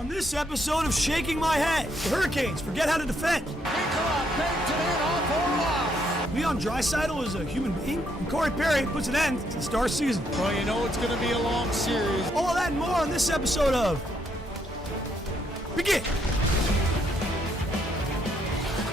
On this episode of Shaking My Head, the Hurricanes forget how to defend. Leon Draisaitl is a human being, and Corey Perry puts an end to the Star season. Well, you know it's going to be a long series. All of that and more on this episode of Begin.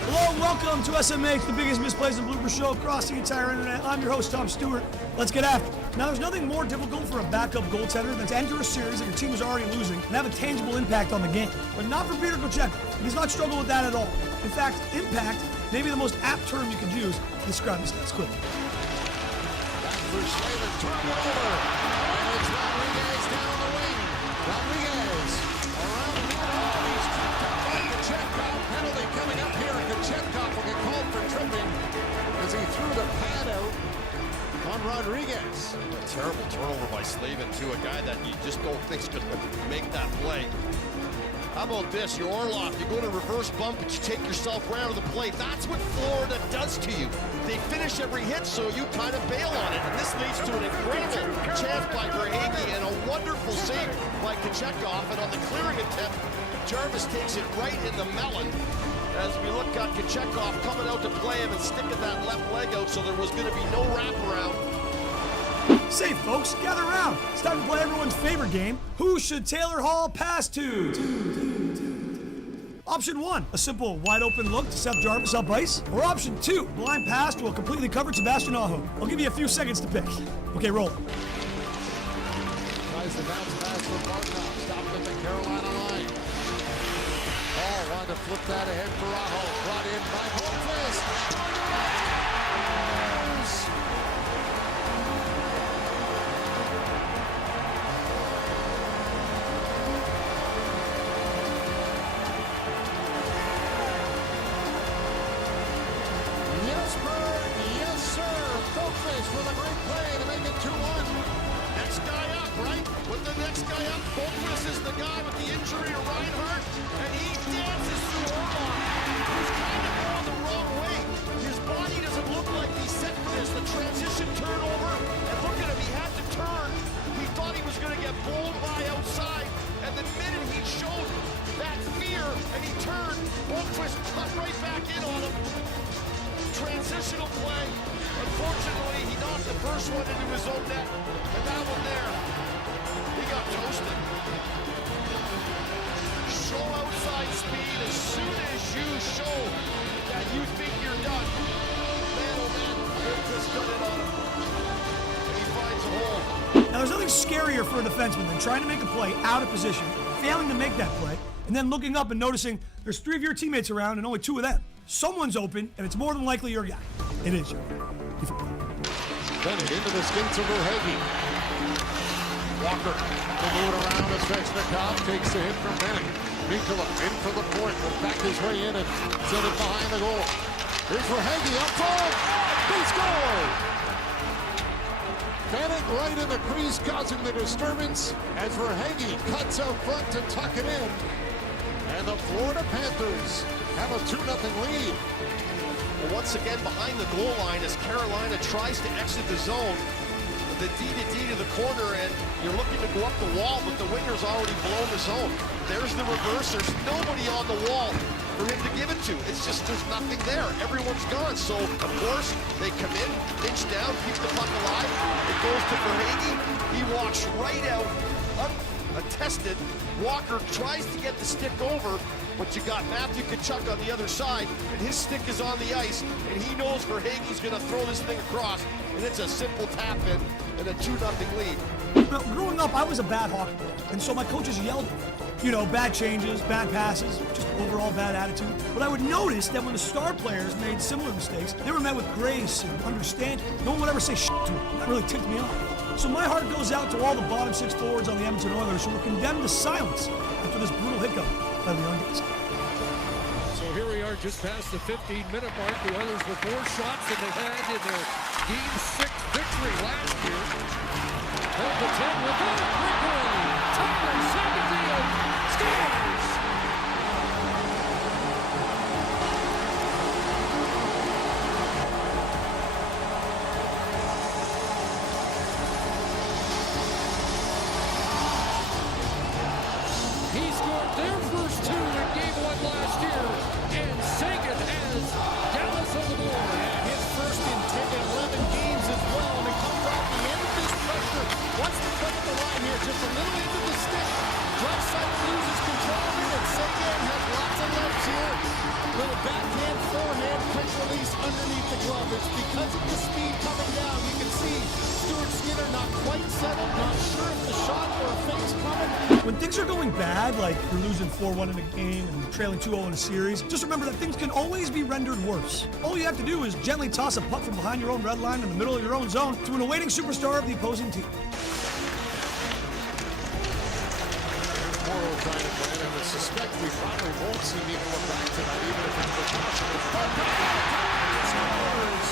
Hello and welcome to SMH, the biggest misplays and bloopers show across the entire internet. I'm your host, Tom Stewart. Let's get after it. Now, there's nothing more difficult for a backup goaltender than to enter a series that your team is already losing and have a tangible impact on the game. But not for Peter Kochetkov. He does not struggle with that at all. In fact, impact may be the most apt term you could use to describe his stats quickly. Back for Slater, turn it over. And it's Rodriguez down the wing. Rodriguez around the middle. He's tripped up by Kochetkov. Penalty coming up here. Kochetkov will get called for tripping as he threw the pad out on Rodriguez. A terrible turnover by Slavin, too. A guy that you just don't think's going to make that play. How about this? Your Orlov, you go to reverse bump, but you take yourself round to the plate. That's what Florida does to you. They finish every hit, so you kind of bail on it. And this leads to an incredible chance by Verhaeghe and a wonderful save by Kochetkov. And on the clearing attempt, Jarvis takes it right in the melon. As we look at Kochetkov coming out to play him and sticking that left leg out, so there was going to be no wraparound. Safe, folks. Gather around. It's time to play everyone's favorite game. Who should Taylor Hall pass to? Option 1, a simple wide-open look to Seth Jarvis up ice. Or option 2, blind pass to a completely covered Sebastian Aho. I'll give you a few seconds to pick. Okay, roll it. Tries the bounce pass for Barkov. Stopped at the Carolina line. Hall wanted to flip that ahead for Aho. Brought in by Holmquist. For the great play to make it 2-1. Next guy up, right? With the next guy up, Holmquist is the guy with the injury to Reinhart, and he dances through Orlov, who's kind of going the wrong way. His body doesn't look like he's set for this. The transition turnover, and look at him, he had to turn. He thought he was going to get bowled by outside, and the minute he showed that fear and he turned, Holmquist cut right back in on him. Transitional play. Unfortunately, he knocked the first one into his own net, and that one there, he got toasted. Show outside speed as soon as you show that you think you're done. Man, oh man, Holmquist cut it on him, and he finds a hole. Now, there's nothing scarier for a defenseman than trying to make a play out of position, failing to make that play, and then looking up and noticing there's 3 of your teammates around and only 2 of them. Someone's open, and it's more than likely your guy. It is your guy. Bennett into the skinks of Verhaeghe. Walker to move it around as Svechnikov takes the hit from Bennett. Mikula in for the point, will back his way in and set it behind the goal. Here's Verhaeghe up front. He scored! Bennett right in the crease causing the disturbance as Verhaeghe cuts out front to tuck it in. And the Florida Panthers have a 2-0 lead. Well, once again behind the goal line as Carolina tries to exit the zone. The D to the corner, and you're looking to go up the wall, but the winger's already blown the zone. There's the reverse. There's nobody on the wall for him to give it to. It's just there's nothing there. Everyone's gone. So, of course, they come in, pinch down, keep the puck alive. It goes to Verhaeghe. He walks right out, unattested. Walker tries to get the stick over, but you got Matthew Tkachuk on the other side, and his stick is on the ice, and he knows Verhaeghe's going to throw this thing across, and it's a simple tap-in and a 2-0 lead. Now, growing up, I was a bad hockey player, and so my coaches yelled at me. You know, bad changes, bad passes, just overall bad attitude. But I would notice that when the star players made similar mistakes, they were met with grace and understanding. No one would ever say shit to them. That really ticked me off. So my heart goes out to all the bottom 6 forwards on the Edmonton Oilers who were condemned to silence after this brutal hiccup by the Undies. So here we are just past the 15-minute mark. The Oilers with more shots than they had in their Game 6 victory last year. Held the 10 with a breakaway. Tyler Sabatino scores! He scores! scored their first 2 in Game 1 last year, and Sagan has Dallas on the board. And his first in 11 games as well, and it comes off the end of this pressure. Wants to cut the line here, just a little into the stick. Draisaitl loses control of it, and Sagan has lots of legs here. Little backhand, forehand, quick release underneath the glove. It's because of the speed coming down. You can see Stuart Skinner not quite settled, not sure if the shot or a fake's coming. When things are going bad, like you're losing 4-1 in a game and trailing 2-0 in a series, just remember that things can always be rendered worse. All you have to do is gently toss a puck from behind your own red line in the middle of your own zone to an awaiting superstar of the opposing team. Morrow trying to play it. I would suspect we probably won't see Nicola back tonight, even if it's the scores.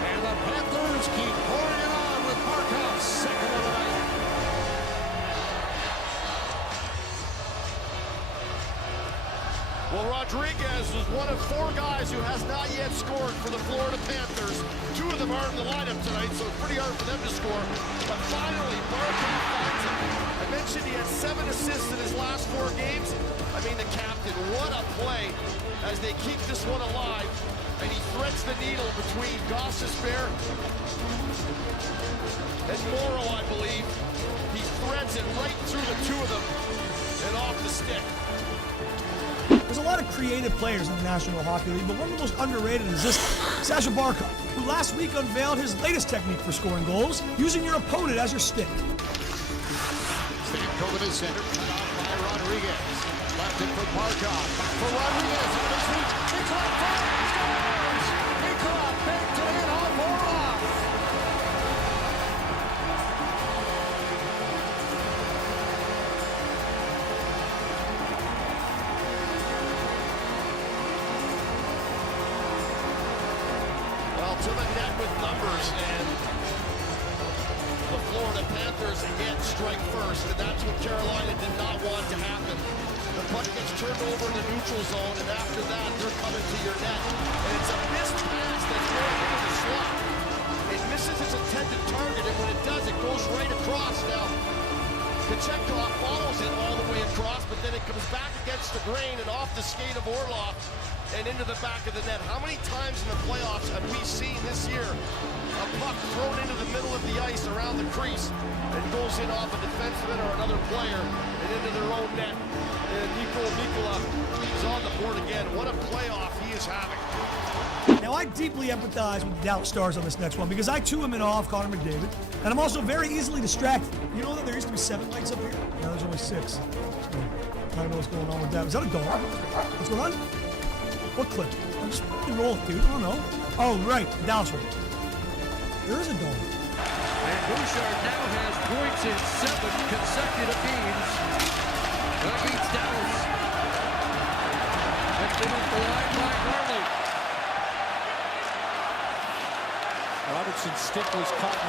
And the Panthers keep pouring it on with Barkov, second of the night. Well, Rodriguez was one of 4 guys who has not yet scored for the Florida Panthers. 2 of them are in the lineup tonight, so it's pretty hard for them to score. But finally, Barkov finds it. I mentioned he had 7 assists in his last 4 games. I mean, the captain, what a play as they keep this one alive. And he threads the needle between Gostisbehere and Morrow, I believe. He threads it right through the 2 of them and off the stick. There's a lot of creative players in the National Hockey League, but one of the most underrated is this Sasha Barkov, who last week unveiled his latest technique for scoring goals, using your opponent as your stick. Stamkos in the center, cut off by Rodriguez. Left it for Barkov. Back for Rodriguez on his reach. Nicola scores! Nicola banked it in on Morov. Well, to the net with numbers, and the Florida Panthers again strike first, and that's what Carolina did not want to happen. The puck gets turned over in the neutral zone, and after that, they're coming to your net. And it's a missed pass that's going into the slot. It misses its intended target, and when it does, it goes right across. Now, Kochetkov follows it all the way across, but then it comes back against the grain and off the skate of Orlov and into the back of the net. How many times in the playoffs have we seen this year a puck thrown into the middle of the ice around the crease and goes in off a defenseman or another player and into their own net? And Nicola is on the board again. What a playoff he is having. Now, I deeply empathize with the Dallas Stars on this next one because I too am in awe of Connor McDavid, and I'm also very easily distracted. You know that there used to be 7 lights up here? Now there's only 6. So, I don't know what's going on with that. Is that a dog? What's going on? What clip? I'm just roll it, dude. I don't know. Oh, right. Dallas one. There is a dog. And Bouchard now has points in 7 consecutive games against Dallas. And then off the line by Marley. Robertson's stick was caught in the